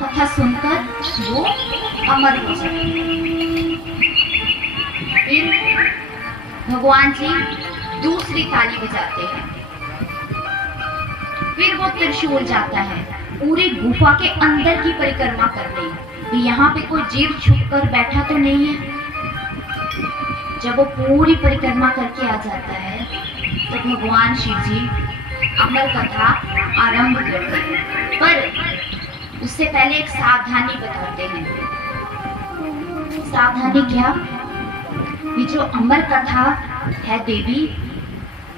कथा सुनकर वो अमर हो जाते। फिर भगवान जी दूसरी ताली बजाते हैं। फिर वो त्रिशूल जाता है पूरी गुफा के अंदर की परिक्रमा करने। यहाँ पे कोई जीव छुप कर बैठा तो नहीं है। जब वो पूरी परिक्रमा करके आ जाता है तो भगवान शिव जी अमर कथा आरंभ करते हैं, पर उससे पहले एक सावधानी बताते हैं। सावधानी क्या? ये जो अमर कथा है देवी,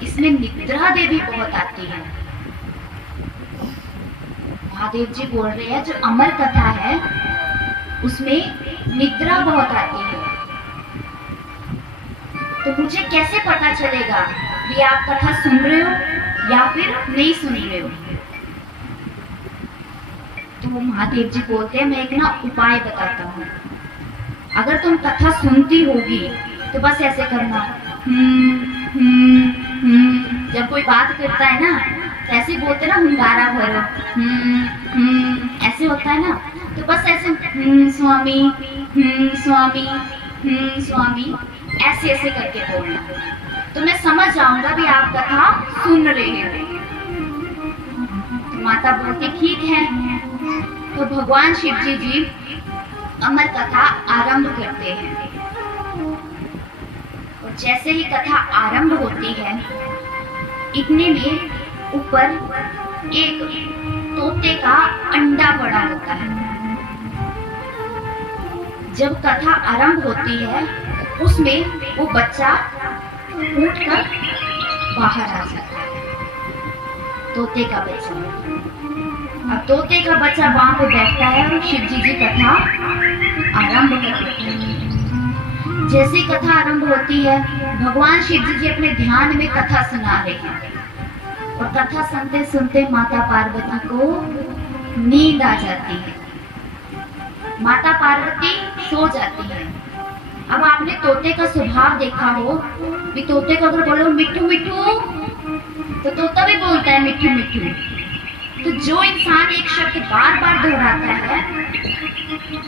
इसमें निद्रा देवी बहुत आती है। महादेव जी बोल रहे हैं जो अमर कथा है उसमें निद्रा बहुत आती है। तो मुझे कैसे पता चलेगा कि आप कथा सुन रहे हो या फिर नहीं सुन रहे हो? तो महादेव जी बोलते हैं मैं एक ना उपाय बताता हूँ। अगर तुम कथा सुनती होगी तो बस ऐसे करना, जब कोई बात करता है ना तो ऐसे बोलते ना हुंगारा भरो, ऐसे होता है ना, तो बस ऐसे स्वामी स्वामी स्वामी ऐसे ऐसे करके बोलना, तो मैं समझ जाऊंगा भी आप कथा सुन रहे हैं। तो माता बोलती ठीक है। तो भगवान शिव जी अमर कथा आरंभ करते हैं। और जैसे ही कथा आरंभ होती है इतने में ऊपर एक तोते का अंडा पड़ा होता है। जब कथा आरंभ होती है उसमें वो बच्चा उठकर बाहर आ जाता है, तोते का बच्चा। अब तोते का बच्चा वहां पे बैठता है और शिव जी कथा आरंभ करते हैं। जैसे कथा आरंभ होती है भगवान शिव जी अपने ध्यान में कथा सुना रहे हैं और कथा सुनते सुनते माता पार्वती को नींद आ जाती है। माता पार्वती सो जाती है। अब आपने तोते का स्वभाव देखा हो कि तोते को अगर बोलो मिट्ठू मिट्ठू तो तोता भी बोलता है मिट्ठू मिट्ठू। तो जो इंसान एक शब्द बार बार दोहराता है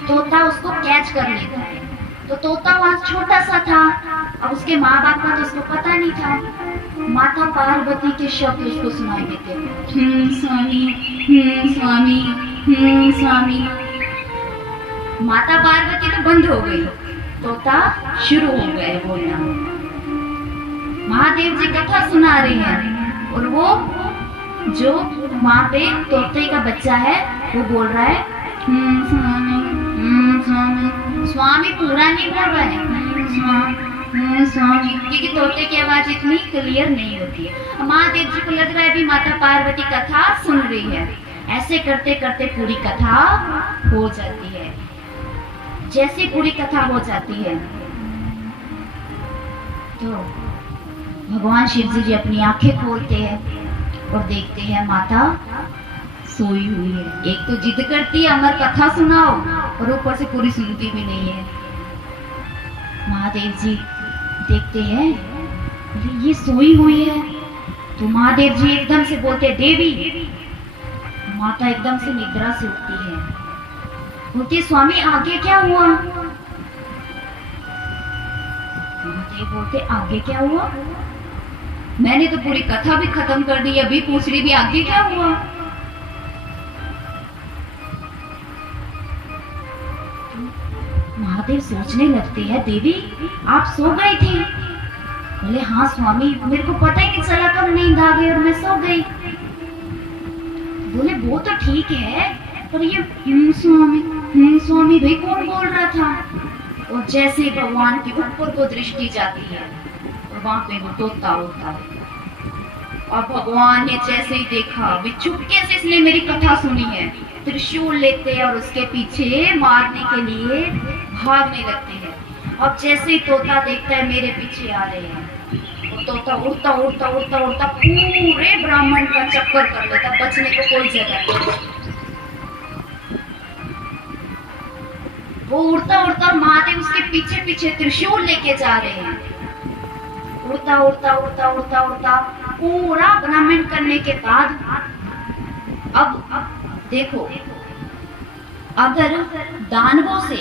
तोता उसको कैच कर लेता है। तो तोता वहां छोटा सा था, अब उसके माँ बाप का तो उसको पता नहीं था। माता पार्वती के शब्द उसको सुनाई देते, स्वामी स्वामी स्वामी। माता पार्वती तो बंद हो गई, तोता शुरू हो गए बोलना। महादेव जी कथा सुना रहे हैं और वो जो वहां पे तोते का बच्चा है वो बोल रहा है स्वामी स्वामी। स्वामी पूरा नहीं बोल रहा है स्वामी, क्योंकि तोते की आवाज इतनी क्लियर नहीं होती है। महादेव जी को लग रहा है भी माता पार्वती कथा सुन रही है। ऐसे करते करते पूरी कथा हो जाती है। जैसे पूरी कथा हो जाती है तो भगवान शिव जी अपनी आंखें खोलते हैं और देखते हैं माता सोई हुई है। एक तो जिद करती है अमर कथा सुनाओ और ऊपर से पूरी सुनती भी नहीं है। महादेव जी देखते हैं ये सोई हुई है। तो महादेव जी एकदम से बोलते देवी। माता एकदम से निद्रा से उठती है, बोलती स्वामी आगे क्या हुआ? महादेव बोलते आगे क्या हुआ? मैंने तो पूरी कथा भी खत्म कर दी, अभी पूछ रही भी आगे क्या हुआ? महादेव सोचने लगते हैं देवी आप सो गई थी। बोले हाँ स्वामी मेरे को पता ही नहीं चला कब नींद आ गई और मैं सो गई। बोले वो तो ठीक है पर ये स्वामी भाई कौन बोल रहा था? और जैसे ही भगवान के ऊपर को दृष्टि जाती है और वहां पे वो तोता होता है। और भगवान ने जैसे ही देखा वे चुपके से इसने मेरी कथा सुनी है, त्रिशूल लेते हैं और उसके पीछे मारने के लिए भागने लगते हैं। अब जैसे ही तोता देखता है मेरे पीछे आ रहे हैं, वो तोता उड़ता उड़ता उड़ता उड़ता पूरे ब्राह्मण का चक्कर कर लेता, बचने को कोई जगह नहीं। वो उड़ता उड़ता और महादेव उसके पीछे पीछे त्रिशूल लेके जा रहे हैं। उड़ता उड़ता उड़ता उड़ता उड़ता पूरा भ्रमण करने के बाद अब देखो अगर दानवों से,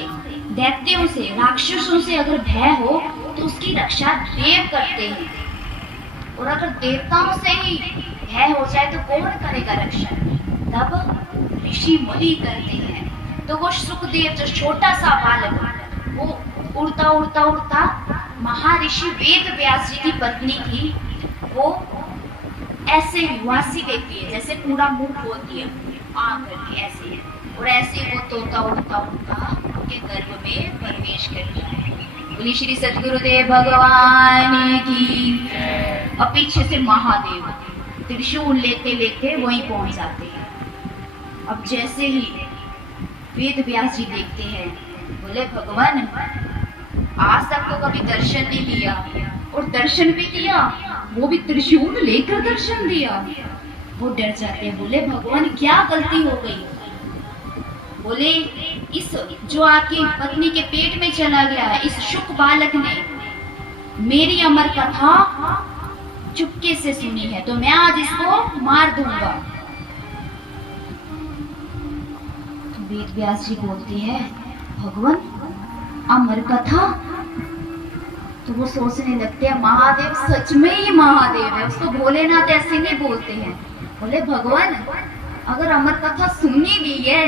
दैत्यों से, राक्षसों से अगर भय हो तो उसकी रक्षा देव करते हैं, और अगर देवताओं से ही भय हो जाए तो कौन करेगा रक्षा? तब ऋषि मुनि करते हैं। तो वो सुखदेव जो छोटा सा बालक, वो उड़ता उड़ता उड़ता महर्षि वेद व्यास जी की पत्नी थी, वो ऐसे युवासी देखती है जैसे पूरा मुंह खोलती है आंख करके ऐसे है, और ऐसे वो तोता उड़ता उड़ता उनके गर्भ में प्रवेश कर गया है। बोली श्री सद्गुरुदेव भगवान की। और पीछे से महादेव त्रिशूल लेते लेते वहीं पहुंच जाते हैं। अब जैसे ही वेद व्यास जी देखते हैं, बोले भगवान आज तक तो कभी दर्शन नहीं दिया, और दर्शन भी दिया वो भी त्रिशूल लेकर दर्शन दिया। वो डर जाते हैं, बोले भगवान क्या गलती हो गई? बोले इस जो आपकी पत्नी के पेट में चला गया है, इस शुक बालक ने मेरी अमर कथा चुपके से सुनी है, तो मैं आज इसको मार दूंगा। वेद व्यास जी बोलती है, भगवान अमर कथा? तो वो सोचने लगते हैं महादेव सच में ही महादेव है, उसको भोलेनाथ ऐसे नहीं बोलते हैं। बोले भगवान अगर अमर कथा सुननी भी है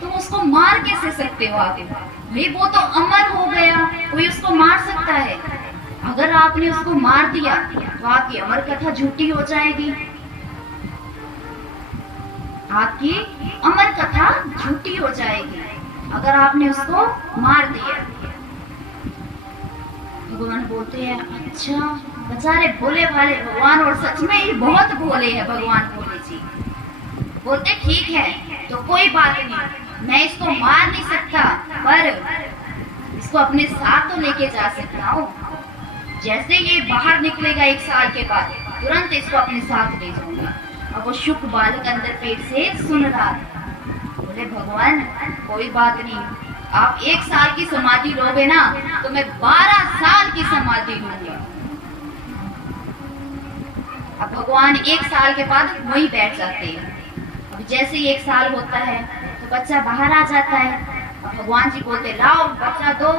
तो उसको मार कैसे सकते हो आप? भाई वो तो अमर हो गया, कोई उसको मार सकता है? अगर आपने उसको मार दिया तो आपकी अमर कथा झूठी हो जाएगी, आपकी अमर कथा झूठी हो जाएगी अगर आपने उसको मार दिया। भगवान बोलते हैं अच्छा, बेचारे भोले भाले भगवान, और सच में ही बहुत भोले हैं भगवान भोले जी। बोलते ठीक है तो कोई बात नहीं, मैं इसको मार नहीं सकता पर इसको अपने साथ तो लेके जा सकता हूँ। जैसे ये बाहर निकलेगा 1 साल के बाद, तुरंत इसको अपने साथ ले जाऊंगा। अब वो शुक बालक अंदर पेट से सुन रहा था। बोले भगवान कोई बात नहीं, आप 1 साल की समाधि लोगे ना तो मैं 12 साल की समाधि लूंगा। अब भगवान 1 साल के बाद वही बैठ जाते हैं। अब जैसे ही 1 साल होता है तो बच्चा बाहर आ जाता है। अब भगवान जी बोलते लाओ बच्चा दो,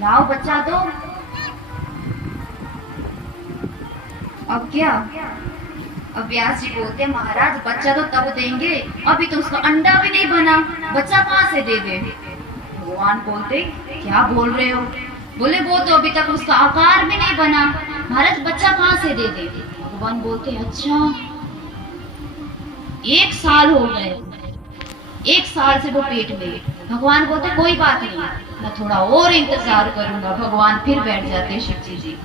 लाओ बच्चा दो। अब क्या? अब व्यास जी बोलते महाराज बच्चा तो तब देंगे, अभी तो उसका अंडा भी नहीं बना, बच्चा कहाँ से दे दे? भगवान बोलते क्या बोल रहे हो? बोले वो तो अभी तक उसका आकार भी नहीं बना, महाराज बच्चा कहाँ से दे दे? भगवान बोलते अच्छा 1 साल हो गए, 1 साल से वो पेट में। भगवान बोलते कोई बात नहीं, मैं थोड़ा और इंतजार करूंगा। भगवान फिर बैठ जाते शिव जी,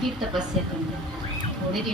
फिर तपस्या करूंगा थोड़े दिन।